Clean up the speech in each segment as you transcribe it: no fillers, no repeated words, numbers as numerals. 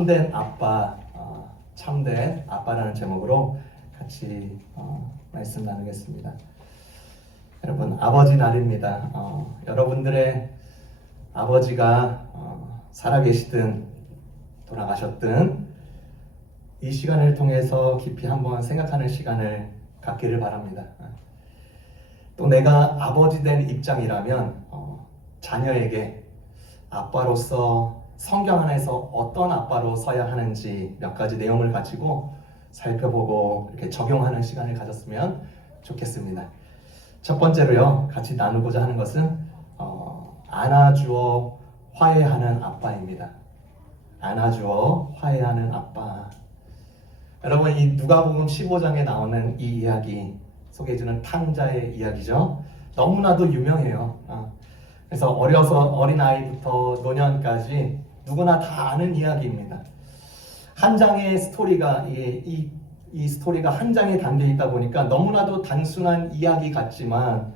참된 아빠, 참된 아빠라는 제목으로 같이 말씀 나누겠습니다. 여러분, 아버지 날입니다. 여러분들의 아버지가 살아계시든 돌아가셨든 이 시간을 통해서 깊이 한번 생각하는 시간을 갖기를 바랍니다. 또 내가 아버지 된 입장이라면 자녀에게 아빠로서 성경 안에서 어떤 아빠로 서야 하는지 몇 가지 내용을 가지고 살펴보고 이렇게 적용하는 시간을 가졌으면 좋겠습니다. 첫 번째로요, 같이 나누고자 하는 것은 안아주어 화해하는 아빠입니다. 안아주어 화해하는 아빠. 여러분, 이 누가복음 15장에 나오는 이 이야기 소개해주는 탕자의 이야기죠. 너무나도 유명해요. 그래서 어린아이부터 노년까지 누구나 다 아는 이야기입니다. 한 장의 스토리가 이 스토리가 한 장에 담겨 있다 보니까 너무나도 단순한 이야기 같지만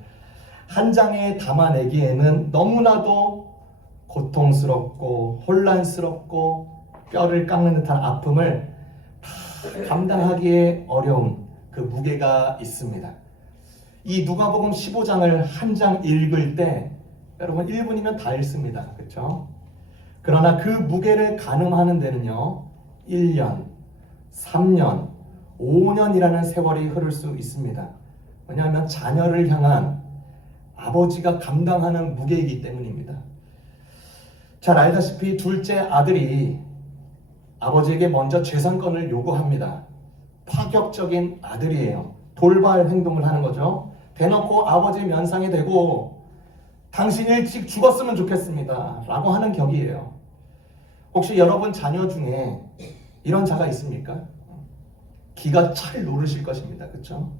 한 장에 담아내기에는 너무나도 고통스럽고 혼란스럽고 뼈를 깎는 듯한 아픔을 다 감당하기에 어려운 그 무게가 있습니다. 이 누가복음 15장을 한 장 읽을 때 여러분 1분이면 다 읽습니다. 그렇죠? 그러나 그 무게를 가늠하는 데는요 1년, 3년, 5년이라는 세월이 흐를 수 있습니다. 왜냐하면 자녀를 향한 아버지가 감당하는 무게이기 때문입니다. 잘 알다시피 둘째 아들이 아버지에게 먼저 재산권을 요구합니다. 파격적인 아들이에요. 돌발 행동을 하는 거죠. 대놓고 아버지 면상에 대고 당신 일찍 죽었으면 좋겠습니다 라고 하는 격이에요. 혹시 여러분 자녀 중에 이런 자가 있습니까? 기가 찰 노르실 것입니다. 그렇죠?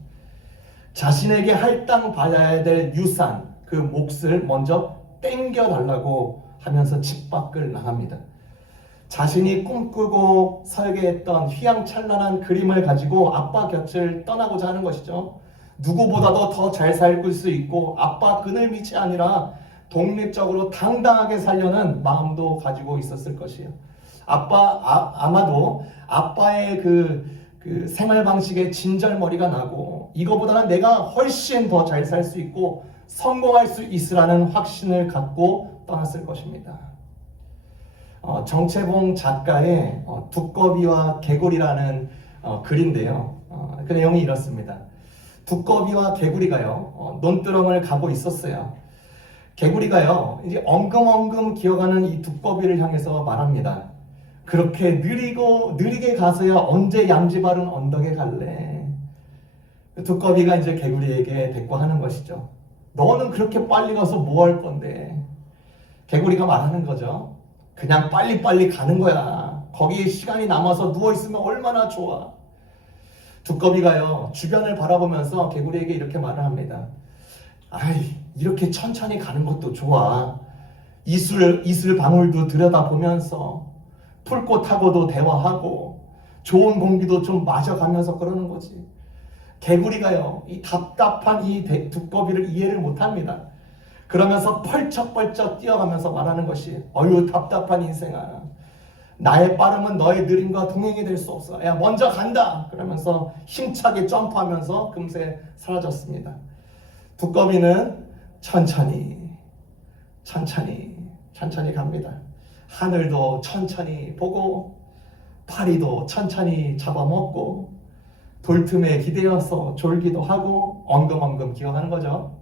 자신에게 할당받아야 될 유산, 그 몫을 먼저 땡겨달라고 하면서 집 밖을 나갑니다. 자신이 꿈꾸고 설계했던 휘황찬란한 그림을 가지고 아빠 곁을 떠나고자 하는 것이죠. 누구보다도 더 잘 살 수 있고 아빠 그늘밑이 아니라 독립적으로 당당하게 살려는 마음도 가지고 있었을 것이에요. 아마도 아빠의 그 생활 방식에 진절머리가 나고 이거보다는 내가 훨씬 더 잘 살 수 있고 성공할 수 있으라는 확신을 갖고 떠났을 것입니다. 정채봉 작가의 두꺼비와 개구리라는 글인데요. 그 내용이 이렇습니다. 두꺼비와 개구리가요 논두렁을 가고 있었어요. 개구리가요 이제 엉금엉금 기어가는 이 두꺼비를 향해서 말합니다. 그렇게 느리게 가서야 언제 양지바른 언덕에 갈래? 두꺼비가 이제 개구리에게 대꾸하는 것이죠. 너는 그렇게 빨리 가서 뭐 할 건데? 개구리가 말하는 거죠. 그냥 빨리빨리 가는 거야. 거기에 시간이 남아서 누워있으면 얼마나 좋아. 두꺼비가요 주변을 바라보면서 개구리에게 이렇게 말을 합니다. 아이, 이렇게 천천히 가는 것도 좋아. 이슬 방울도 들여다보면서 풀꽃하고도 대화하고 좋은 공기도 좀 마셔가면서 그러는 거지. 개구리가요 이 답답한 이 두꺼비를 이해를 못합니다. 그러면서 펄쩍펄쩍 뛰어가면서 말하는 것이 어휴 답답한 인생아, 나의 빠름은 너의 느림과 동행이 될 수 없어. 야 먼저 간다. 그러면서 힘차게 점프하면서 금세 사라졌습니다. 두꺼비는 천천히 갑니다. 하늘도 천천히 보고 파리도 천천히 잡아먹고 돌틈에 기대어서 졸기도 하고 엉금엉금 기어가는 거죠.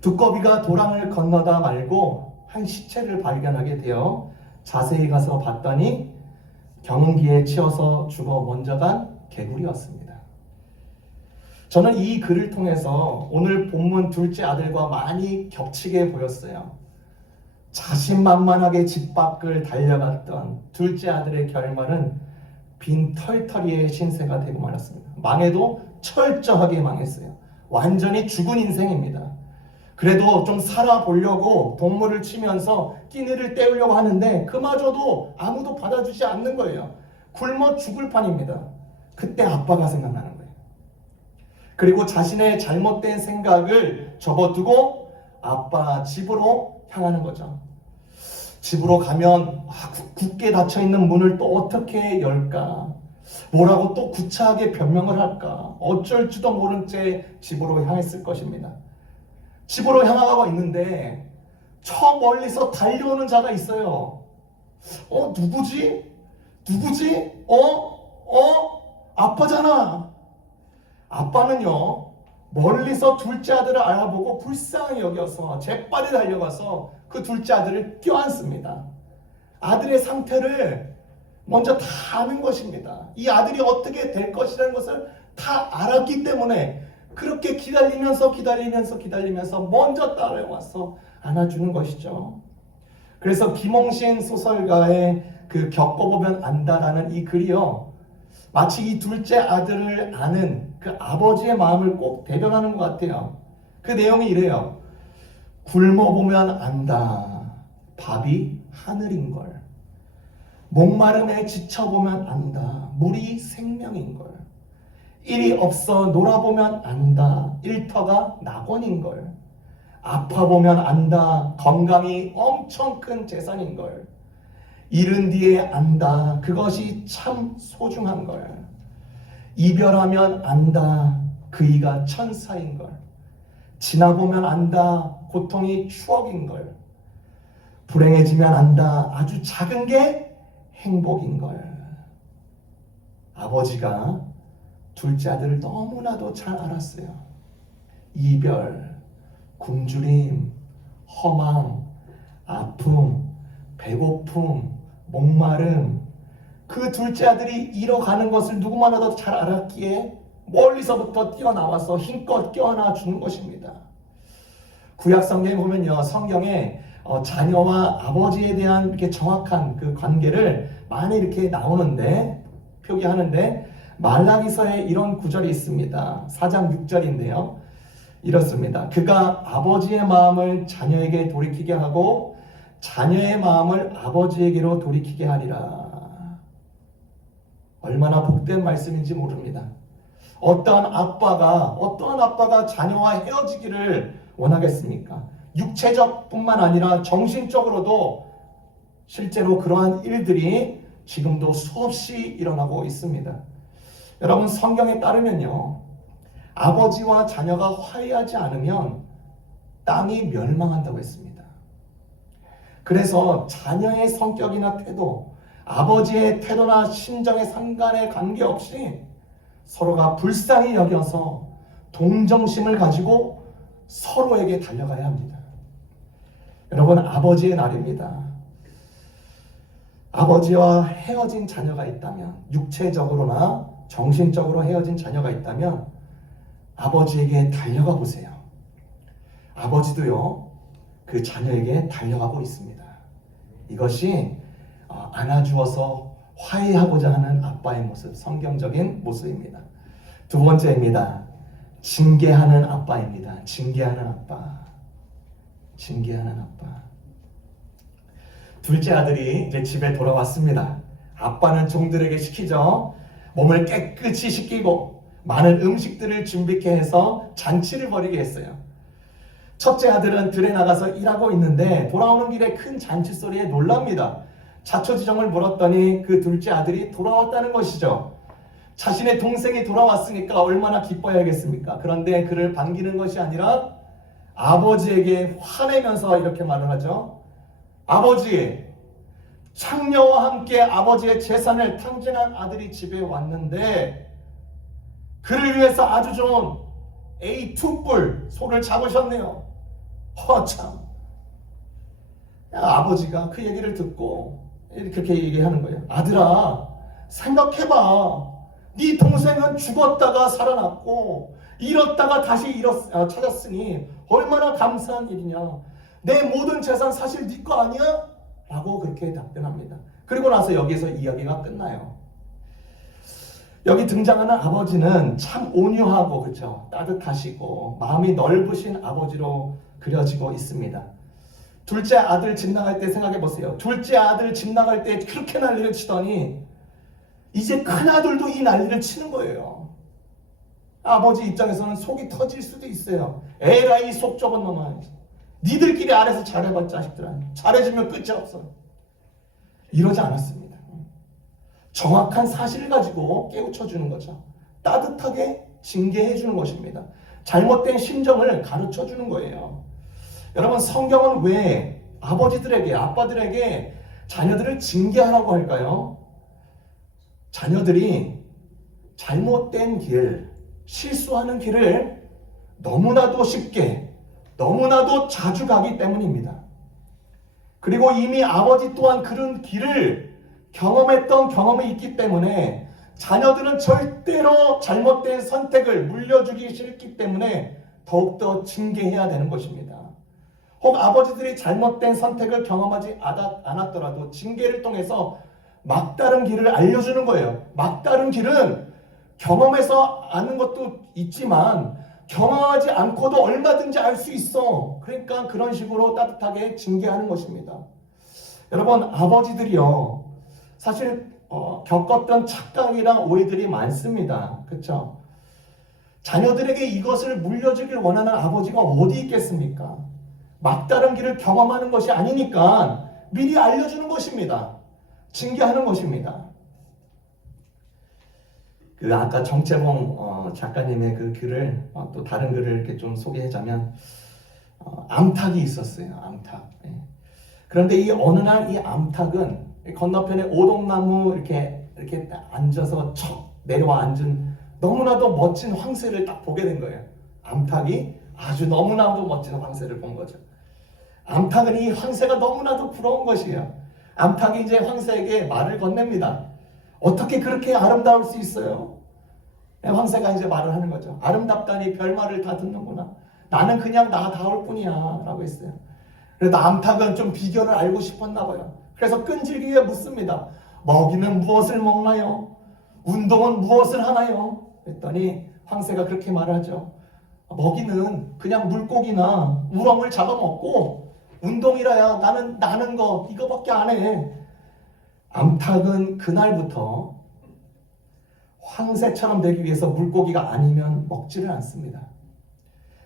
두꺼비가 도랑을 건너다 말고 한 시체를 발견하게 되어 자세히 가서 봤더니 경운기에 치여서 죽어 먼저 간 개구리였습니다. 저는 이 글을 통해서 오늘 본문 둘째 아들과 많이 겹치게 보였어요. 자신만만하게 집 밖을 달려갔던 둘째 아들의 결말은 빈 털터리의 신세가 되고 말았습니다. 망해도 철저하게 망했어요. 완전히 죽은 인생입니다. 그래도 좀 살아보려고 동물을 치면서 끼니를 때우려고 하는데 그마저도 아무도 받아주지 않는 거예요. 굶어 죽을 판입니다. 그때 아빠가 생각나는 거예요. 그리고 자신의 잘못된 생각을 접어두고 아빠 집으로 향하는 거죠. 집으로 가면 굳게 닫혀있는 문을 또 어떻게 열까? 뭐라고 또 구차하게 변명을 할까? 어쩔 줄도 모른 채 집으로 향했을 것입니다. 집으로 향하고 있는데 저 멀리서 달려오는 자가 있어요. 누구지? 누구지? 아빠잖아. 아빠는요, 멀리서 둘째 아들을 알아보고 불쌍히 여겨서 재빨리 달려가서 그 둘째 아들을 껴안습니다. 아들의 상태를 먼저 다 아는 것입니다. 이 아들이 어떻게 될 것이라는 것을 다 알았기 때문에 그렇게 기다리면서 먼저 따라와서 안아주는 것이죠. 그래서 김홍신 소설가의 그 겪어보면 안다라는 이 글이요, 마치 이 둘째 아들을 아는 그 아버지의 마음을 꼭 대변하는 것 같아요. 그 내용이 이래요. 굶어보면 안다. 밥이 하늘인걸. 목마름에 지쳐보면 안다. 물이 생명인걸. 일이 없어 놀아보면 안다. 일터가 낙원인걸. 아파보면 안다. 건강이 엄청 큰 재산인걸. 잃은 뒤에 안다. 그것이 참 소중한걸. 이별하면 안다. 그이가 천사인걸. 지나보면 안다. 고통이 추억인걸. 불행해지면 안다. 아주 작은 게 행복인걸. 아버지가 둘째 아들을 너무나도 잘 알았어요. 이별, 굶주림, 허망, 아픔, 배고픔, 목마름, 그 둘째 아들이 잃어가는 것을 누구만아도 잘 알았기에 멀리서부터 뛰어나와서 힘껏 껴안아 주는 것입니다. 구약 성경에 보면요, 성경에 자녀와 아버지에 대한 이렇게 정확한 그 관계를 많이 이렇게 나오는데, 표기하는데, 말라기서에 이런 구절이 있습니다. 4장 6절인데요. 이렇습니다. 그가 아버지의 마음을 자녀에게 돌이키게 하고 자녀의 마음을 아버지에게로 돌이키게 하리라. 얼마나 복된 말씀인지 모릅니다. 어떠한 아빠가 자녀와 헤어지기를 원하겠습니까? 육체적 뿐만 아니라 정신적으로도 실제로 그러한 일들이 지금도 수없이 일어나고 있습니다. 여러분, 성경에 따르면요, 아버지와 자녀가 화해하지 않으면 땅이 멸망한다고 했습니다. 그래서 자녀의 성격이나 태도, 아버지의 태도나 심정에 상관에 관계없이 서로가 불쌍히 여겨서 동정심을 가지고 서로에게 달려가야 합니다. 여러분, 아버지의 날입니다. 아버지와 헤어진 자녀가 있다면, 육체적으로나 정신적으로 헤어진 자녀가 있다면 아버지에게 달려가 보세요. 아버지도요, 그 자녀에게 달려가고 있습니다. 이것이 안아주어서 화해하고자 하는 아빠의 모습, 성경적인 모습입니다. 두 번째입니다. 징계하는 아빠입니다. 징계하는 아빠. 둘째 아들이 이제 집에 돌아왔습니다. 아빠는 종들에게 시키죠. 몸을 깨끗이 씻기고 많은 음식들을 준비케 해서 잔치를 벌이게 했어요. 첫째 아들은 들에 나가서 일하고 있는데 돌아오는 길에 큰 잔치 소리에 놀랍니다. 자초지종을 물었더니 그 둘째 아들이 돌아왔다는 것이죠. 자신의 동생이 돌아왔으니까 얼마나 기뻐해야겠습니까? 그런데 그를 반기는 것이 아니라 아버지에게 화내면서 이렇게 말을 하죠. 아버지, 창녀와 함께 아버지의 재산을 탕진한 아들이 집에 왔는데 그를 위해서 아주 좋은 A2뿔 소를 잡으셨네요. 참. 아버지가 그 얘기를 듣고 그렇게 얘기하는 거예요. 아들아, 생각해봐. 네 동생은 죽었다가 살아났고 잃었다가 다시 찾았으니 얼마나 감사한 일이냐. 내 모든 재산 사실 네 거 아니야? 라고 그렇게 답변합니다. 그리고 나서 여기서 이야기가 끝나요. 여기 등장하는 아버지는 참 온유하고, 그렇죠, 따뜻하시고 마음이 넓으신 아버지로 그려지고 있습니다. 둘째 아들 집 나갈 때 생각해 보세요. 둘째 아들 집 나갈 때 그렇게 난리를 치더니 이제 큰 아들도 이 난리를 치는 거예요. 아버지 입장에서는 속이 터질 수도 있어요. 에라이 속 좁은 놈아, 니들끼리 알아서 잘해봐. 자식들아, 잘해주면 끝이 없어. 이러지 않았습니다. 정확한 사실을 가지고 깨우쳐 주는 거죠. 따뜻하게 징계해 주는 것입니다. 잘못된 심정을 가르쳐 주는 거예요. 여러분, 성경은 왜 아버지들에게, 아빠들에게 자녀들을 징계하라고 할까요? 자녀들이 잘못된 길, 실수하는 길을 너무나도 쉽게, 너무나도 자주 가기 때문입니다. 그리고 이미 아버지 또한 그런 길을 경험했던 경험이 있기 때문에 자녀들은 절대로 잘못된 선택을 물려주기 싫기 때문에 더욱더 징계해야 되는 것입니다. 혹 아버지들이 잘못된 선택을 경험하지 않았더라도 징계를 통해서 막다른 길을 알려주는 거예요. 막다른 길은 경험해서 아는 것도 있지만 경험하지 않고도 얼마든지 알 수 있어. 그러니까 그런 식으로 따뜻하게 징계하는 것입니다. 여러분, 아버지들이요, 사실 겪었던 착각이랑 오해들이 많습니다. 그렇죠? 자녀들에게 이것을 물려주길 원하는 아버지가 어디 있겠습니까? 막다른 길을 경험하는 것이 아니니까 미리 알려주는 것입니다. 징계하는 것입니다. 아까 정채봉 작가님의 그 글을 또 다른 글을 이렇게 좀 소개하자면 암탉이 있었어요. 암탉. 예. 그런데 이 어느 날 이 암탉은 건너편에 오동나무 이렇게 앉아서 척 내려와 앉은 너무나도 멋진 황새를 딱 보게 된 거예요. 암탉이 아주 너무나도 멋진 황새를 본 거죠. 암탉은 이 황새가 너무나도 부러운 것이에요. 암탉이 이제 황새에게 말을 건넵니다. 어떻게 그렇게 아름다울 수 있어요? 황새가 이제 말을 하는 거죠. 아름답다니 별말을 다 듣는구나. 나는 그냥 나다울 뿐이야 라고 했어요. 그래서 암탉은 좀 비결을 알고 싶었나 봐요. 그래서 끈질기게 묻습니다. 먹이는 무엇을 먹나요? 운동은 무엇을 하나요? 그랬더니 황새가 그렇게 말하죠. 먹이는 그냥 물고기나 우렁을 잡아먹고 운동이라야 나는 나는 거 이거밖에 안 해. 암탉은 그날부터 황새처럼 되기 위해서 물고기가 아니면 먹지를 않습니다.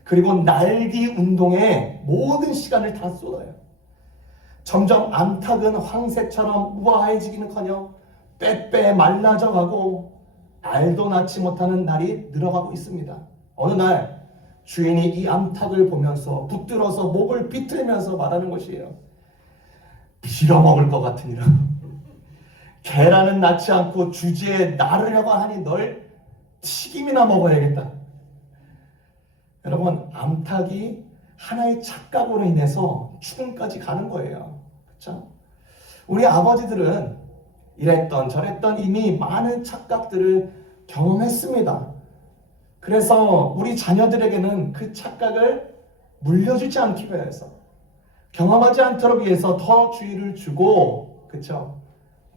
그리고 날기 운동에 모든 시간을 다 쏟아요. 점점 암탉은 황새처럼 우아해지기는커녕 빼빼 말라져가고 알도 낳지 못하는 날이 늘어가고 있습니다. 어느 날 주인이 이 암탉을 보면서 붙들어서 목을 비틀면서 말하는 것이에요. 빌어먹을 것 같으니라. 계란은 낳지 않고 주지에 나르려고 하니 널 튀김이나 먹어야겠다. 여러분, 암탉이 하나의 착각으로 인해서 죽음까지 가는 거예요. 그렇죠? 우리 아버지들은 이랬던 저랬던 이미 많은 착각들을 경험했습니다. 그래서 우리 자녀들에게는 그 착각을 물려주지 않기 위해서, 경험하지 않도록 위해서 더 주의를 주고, 그렇죠?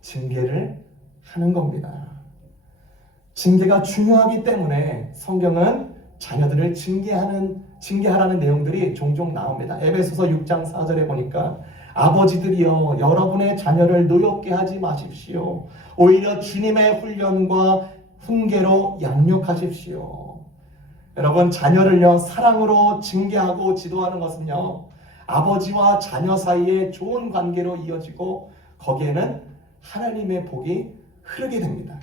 징계를 하는 겁니다. 징계가 중요하기 때문에 성경은 자녀들을 징계하라는 내용들이 종종 나옵니다. 에베소서 6장 4절에 보니까 아버지들이여 여러분의 자녀를 노엽게 하지 마십시오. 오히려 주님의 훈련과 훈계로 양육하십시오. 여러분, 자녀를요 사랑으로 징계하고 지도하는 것은요 아버지와 자녀 사이에 좋은 관계로 이어지고 거기에는 하나님의 복이 흐르게 됩니다.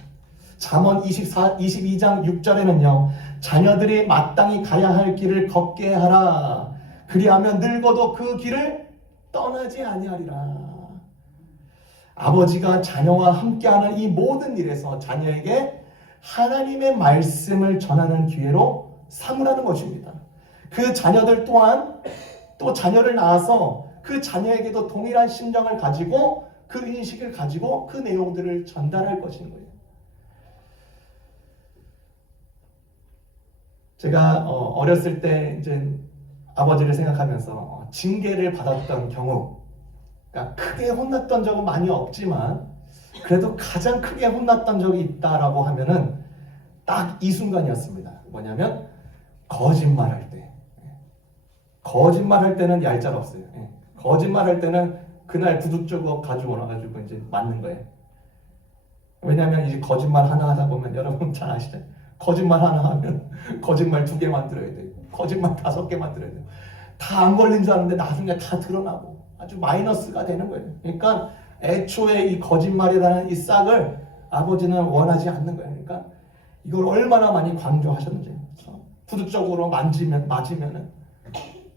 잠언 22장 6절에는요 자녀들이 마땅히 가야 할 길을 걷게 하라. 그리하면 늙어도 그 길을 떠나지 아니하리라. 아버지가 자녀와 함께하는 이 모든 일에서 자녀에게 하나님의 말씀을 전하는 기회로 삼으라는 것입니다. 그 자녀들 또한 또 자녀를 낳아서 그 자녀에게도 동일한 심정을 가지고 그 인식을 가지고 그 내용들을 전달할 것인 거예요. 제가 어렸을 때 이제 아버지를 생각하면서 징계를 받았던 경우, 그러니까 크게 혼났던 적은 많이 없지만 그래도 가장 크게 혼났던 적이 있다라고 하면은 딱 이 순간이었습니다. 뭐냐면 거짓말할 때. 거짓말할 때는 얄짤없어요. 거짓말할 때는 그날 구두 조각 가지고 와가지고 이제 맞는 거예요. 왜냐하면 이제 거짓말 하나 하다 보면 여러분 잘 아시죠? 거짓말 하나 하면 거짓말 2개 만들어야 돼요. 거짓말 5개 만들어야 돼요. 다 안 걸린 줄 알았는데 나중에 다 드러나고 아주 마이너스가 되는 거예요. 그러니까 애초에 이 거짓말이라는 이 싹을 아버지는 원하지 않는 거예요. 그러니까 이걸 얼마나 많이 강조하셨는지. 그렇죠? 부두적으로 맞으면은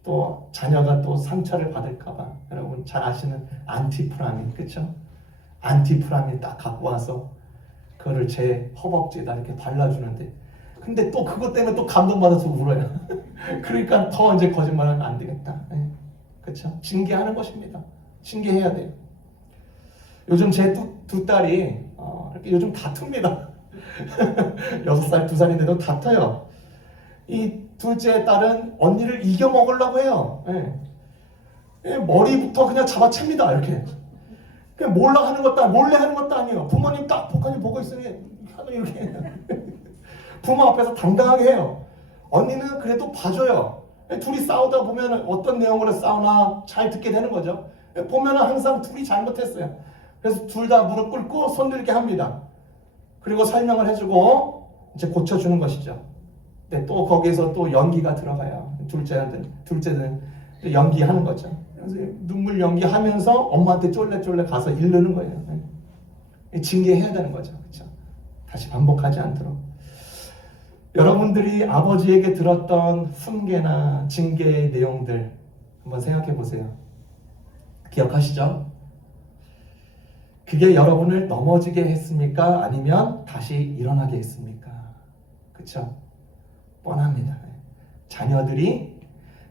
또 자녀가 또 상처를 받을까봐 여러분 잘 아시는 안티프라민, 그렇죠? 안티프라민 딱 갖고 와서 그거를 제 허벅지에다 이렇게 발라주는데, 근데 또 그것 때문에 또 감동받아서 울어요. 그러니까 더 이제 거짓말하면 안 되겠다. 그렇죠? 징계하는 것입니다. 징계해야 돼요. 요즘 제 두 딸이 이렇게 요즘 다툽니다. 6살, 2살인데도 다퉈요. 이 둘째 딸은 언니를 이겨 먹으려고 해요. 머리부터 그냥 잡아챕니다. 이렇게. 그냥 몰래 하는 것도 아니에요. 부모님 딱 북한이 보고 있으니 이렇게 부모 앞에서 당당하게 해요. 언니는 그래도 봐줘요. 둘이 싸우다 보면 어떤 내용으로 싸우나 잘 듣게 되는 거죠. 보면 항상 둘이 잘못했어요. 그래서 둘 다 무릎 꿇고 손 들게 합니다. 그리고 설명을 해주고 이제 고쳐주는 것이죠. 근데 또 거기에서 또 연기가 들어가요. 둘째는 연기하는 거죠. 그래서 눈물 연기하면서 엄마한테 쫄래쫄래 가서 이르는 거예요. 징계해야 되는 거죠. 그렇죠? 다시 반복하지 않도록. 여러분들이 아버지에게 들었던 훈계나 징계의 내용들 한번 생각해 보세요. 기억하시죠? 그게 여러분을 넘어지게 했습니까? 아니면 다시 일어나게 했습니까? 그렇죠? 뻔합니다. 자녀들이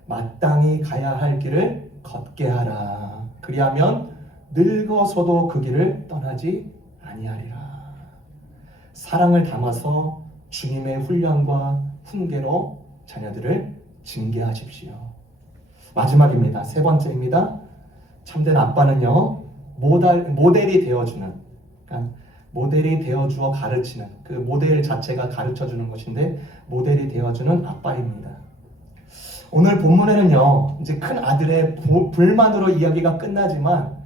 마땅히 가야 할 길을 걷게 하라. 그리하면 늙어서도 그 길을 떠나지 아니하리라. 사랑을 담아서 주님의 훈련과 훈계로 자녀들을 징계하십시오. 마지막입니다. 세 번째입니다. 참된 아빠는요, 모델이 되어주는, 그러니까 모델이 되어주어 가르치는, 그 모델 자체가 가르쳐주는 것인데 모델이 되어주는 아빠입니다. 오늘 본문에는요, 이제 큰 아들의 불만으로 이야기가 끝나지만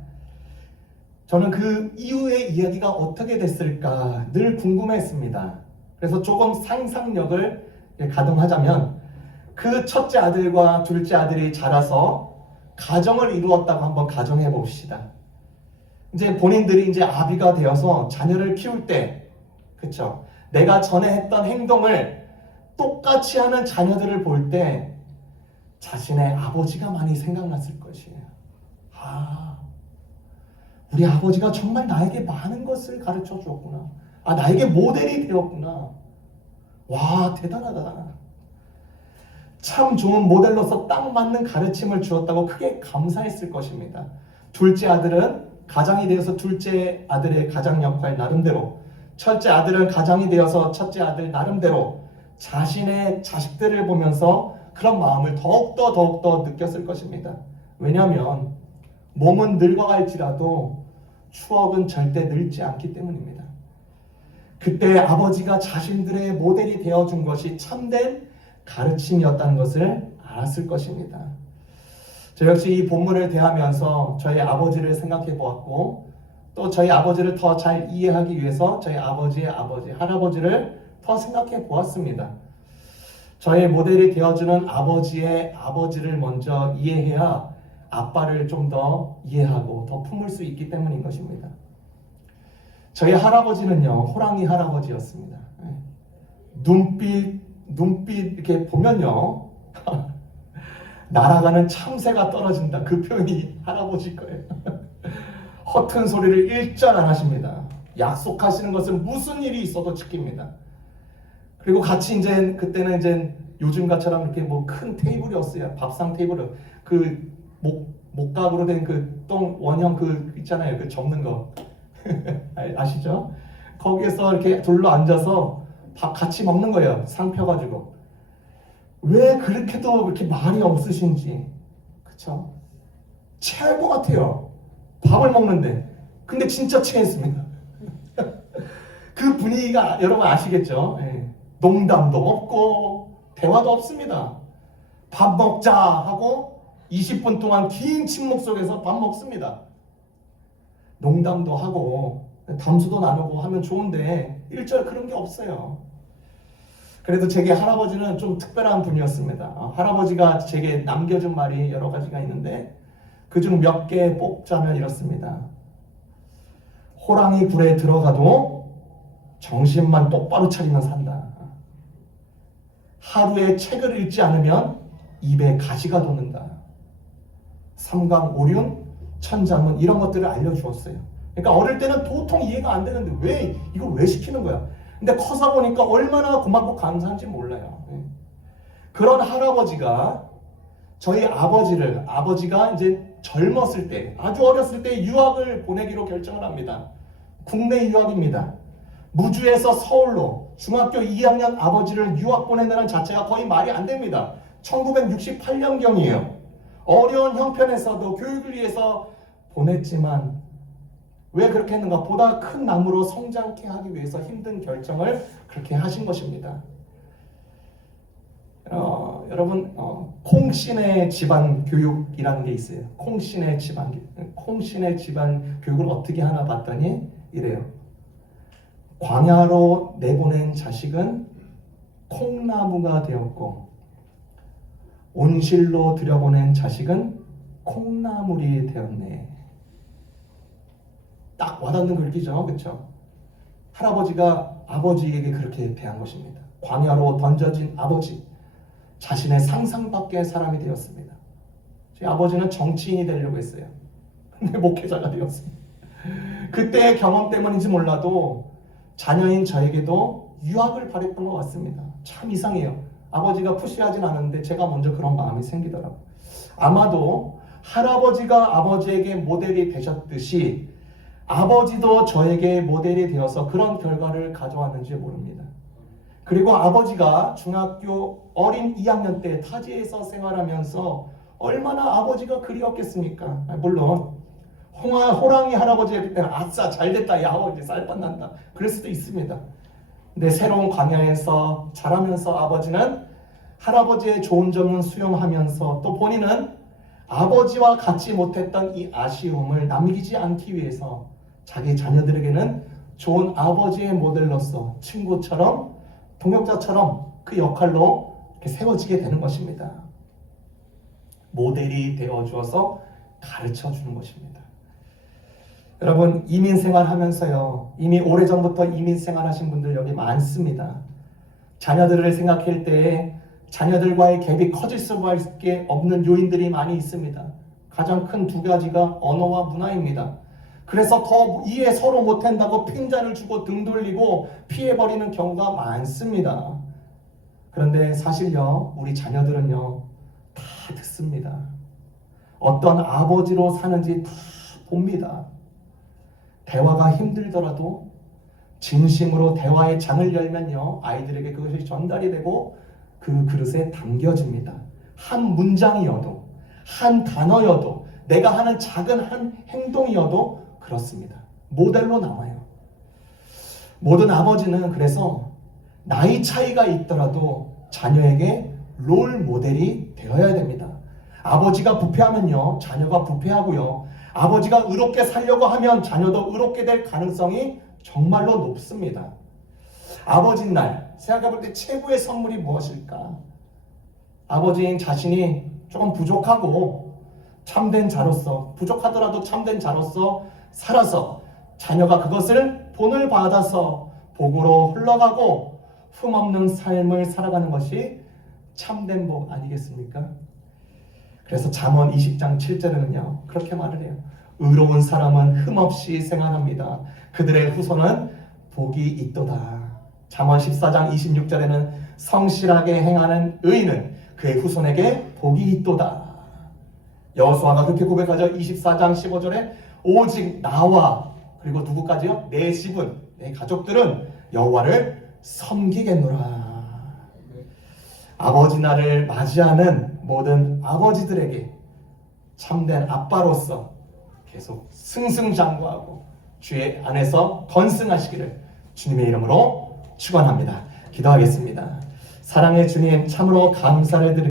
저는 그 이후의 이야기가 어떻게 됐을까 늘 궁금했습니다. 그래서 조금 상상력을 가동하자면 그 첫째 아들과 둘째 아들이 자라서 가정을 이루었다고 한번 가정해 봅시다. 이제 본인들이 이제 아비가 되어서 자녀를 키울 때, 그렇죠? 내가 전에 했던 행동을 똑같이 하는 자녀들을 볼 때 자신의 아버지가 많이 생각났을 것이에요. 우리 아버지가 정말 나에게 많은 것을 가르쳐 주었구나. 나에게 모델이 되었구나. 와, 대단하다. 참 좋은 모델로서 딱 맞는 가르침을 주었다고 크게 감사했을 것입니다. 둘째 아들은 가장이 되어서 둘째 아들의 가장 역할 나름대로, 첫째 아들은 가장이 되어서 첫째 아들 나름대로 자신의 자식들을 보면서 그런 마음을 더욱더 느꼈을 것입니다. 왜냐하면 몸은 늙어갈지라도 추억은 절대 늙지 않기 때문입니다. 그때 아버지가 자신들의 모델이 되어준 것이 참된 가르침이었다는 것을 알았을 것입니다. 저 역시 이 본문을 대하면서 저희 아버지를 생각해 보았고, 또 저희 아버지를 더 잘 이해하기 위해서 저희 아버지의 아버지, 할아버지를 더 생각해 보았습니다. 저의 모델이 되어주는 아버지의 아버지를 먼저 이해해야 아빠를 좀 더 이해하고 더 품을 수 있기 때문인 것입니다. 저희 할아버지는요, 호랑이 할아버지였습니다. 눈빛 이렇게 보면요, 날아가는 참새가 떨어진다. 그 표현이 할아버지 거예요. 허튼 소리를 일절 안 하십니다. 약속하시는 것은 무슨 일이 있어도 지킵니다. 그리고 같이 이제 그때는 이제 요즘같처럼 이렇게 뭐 큰 테이블이었어요. 밥상 테이블, 그 목각으로 된 그 원형 그 있잖아요. 그 접는 거 아시죠? 거기에서 이렇게 둘러 앉아서 밥 같이 먹는 거예요. 상 펴가지고. 왜 그렇게도 그렇게 말이 없으신지, 그쵸? 체할 것 같아요. 밥을 먹는데. 근데 진짜 체했습니다. 그 분위기가 여러분 아시겠죠? 농담도 없고 대화도 없습니다. 밥 먹자 하고 20분 동안 긴 침묵 속에서 밥 먹습니다. 농담도 하고 담수도 나누고 하면 좋은데 일절 그런 게 없어요. 그래도 제게 할아버지는 좀 특별한 분이었습니다. 할아버지가 제게 남겨준 말이 여러 가지가 있는데 그중 몇 개 뽑자면 이렇습니다. 호랑이 굴에 들어가도 정신만 똑바로 차리면 산다. 하루에 책을 읽지 않으면 입에 가시가 돋는다. 삼강오륜, 천자문 이런 것들을 알려주었어요. 그러니까 어릴 때는 도통 이해가 안 되는데 왜 이걸 왜 시키는 거야? 근데 커서 보니까 얼마나 고맙고 감사한지 몰라요. 그런 할아버지가 저희 아버지가 이제 젊었을 때, 아주 어렸을 때 유학을 보내기로 결정을 합니다. 국내 유학입니다. 무주에서 서울로 중학교 2학년 아버지를 유학 보내는 자체가 거의 말이 안 됩니다. 1968년경이에요. 어려운 형편에서도 교육을 위해서 보냈지만 왜 그렇게 했는가? 보다 큰 나무로 성장케 하기 위해서 힘든 결정을 그렇게 하신 것입니다. 여러분 콩신의 집안 교육이라는 게 있어요. 콩신의 집안 교육을 어떻게 하나 봤더니 이래요. 광야로 내보낸 자식은 콩나무가 되었고 온실로 들여보낸 자식은 콩나물이 되었네. 딱 와닿는 글귀죠, 그렇죠? 할아버지가 아버지에게 그렇게 대한 것입니다. 광야로 던져진 아버지, 자신의 상상 밖의 사람이 되었습니다. 제 아버지는 정치인이 되려고 했어요. 근데 목회자가 되었습니다. 그때의 경험 때문인지 몰라도 자녀인 저에게도 유학을 바랬던 것 같습니다. 참 이상해요. 아버지가 푸시하진 않았는데 제가 먼저 그런 마음이 생기더라고요. 아마도 할아버지가 아버지에게 모델이 되셨듯이 아버지도 저에게 모델이 되어서 그런 결과를 가져왔는지 모릅니다. 그리고 아버지가 중학교 어린 2학년 때 타지에서 생활하면서 얼마나 아버지가 그리웠겠습니까? 물론 호랑이 할아버지였기 때문에 아싸 잘됐다, 야 이제 쌀밥 난다 그럴 수도 있습니다. 근데 새로운 광야에서 자라면서 아버지는 할아버지의 좋은 점은 수용하면서 또 본인은 아버지와 같지 못했던 이 아쉬움을 남기지 않기 위해서 자기 자녀들에게는 좋은 아버지의 모델로서 친구처럼 동역자처럼 그 역할로 이렇게 세워지게 되는 것입니다. 모델이 되어 주어서 가르쳐 주는 것입니다. 여러분 이민 생활하면서요, 이미 오래전부터 이민 생활하신 분들 여기 많습니다. 자녀들을 생각할 때 자녀들과의 갭이 커질 수밖에 없는 요인들이 많이 있습니다. 가장 큰 두 가지가 언어와 문화입니다. 그래서 더 이해 서로 못한다고 핀잔을 주고 등 돌리고 피해버리는 경우가 많습니다. 그런데 사실요, 우리 자녀들은요 다 듣습니다. 어떤 아버지로 사는지 다 봅니다. 대화가 힘들더라도 진심으로 대화의 장을 열면요, 아이들에게 그것이 전달이 되고 그 그릇에 담겨집니다. 한 문장이어도, 한 단어여도, 내가 하는 작은 한 행동이어도 그렇습니다. 모델로 남아요. 모든 아버지는 그래서 나이 차이가 있더라도 자녀에게 롤 모델이 되어야 됩니다. 아버지가 부패하면요, 자녀가 부패하고요. 아버지가 의롭게 살려고 하면 자녀도 의롭게 될 가능성이 정말로 높습니다. 아버지 날 생각해볼 때 최고의 선물이 무엇일까? 아버지인 자신이 조금 부족하고 참된 자로서, 부족하더라도 참된 자로서 살아서 자녀가 그것을 본을 받아서 복으로 흘러가고 흠없는 삶을 살아가는 것이 참된 복 아니겠습니까? 그래서 잠언 20장 7절에는요 그렇게 말을 해요. 의로운 사람은 흠없이 생활합니다. 그들의 후손은 복이 있도다. 잠언 14장 26절에는 성실하게 행하는 의인은 그의 후손에게 복이 있도다. 여호수아가 그렇게 고백하죠. 24장 15절에 오직 나와, 그리고 누구까지요? 내 집은, 내 가족들은 여호와를 섬기겠노라. 아버지 날을 맞이하는 모든 아버지들에게 참된 아빠로서 계속 승승장구하고 주의 안에서 건승하시기를 주님의 이름으로 축원합니다. 기도하겠습니다. 사랑의 주님, 참으로 감사를 드립니다.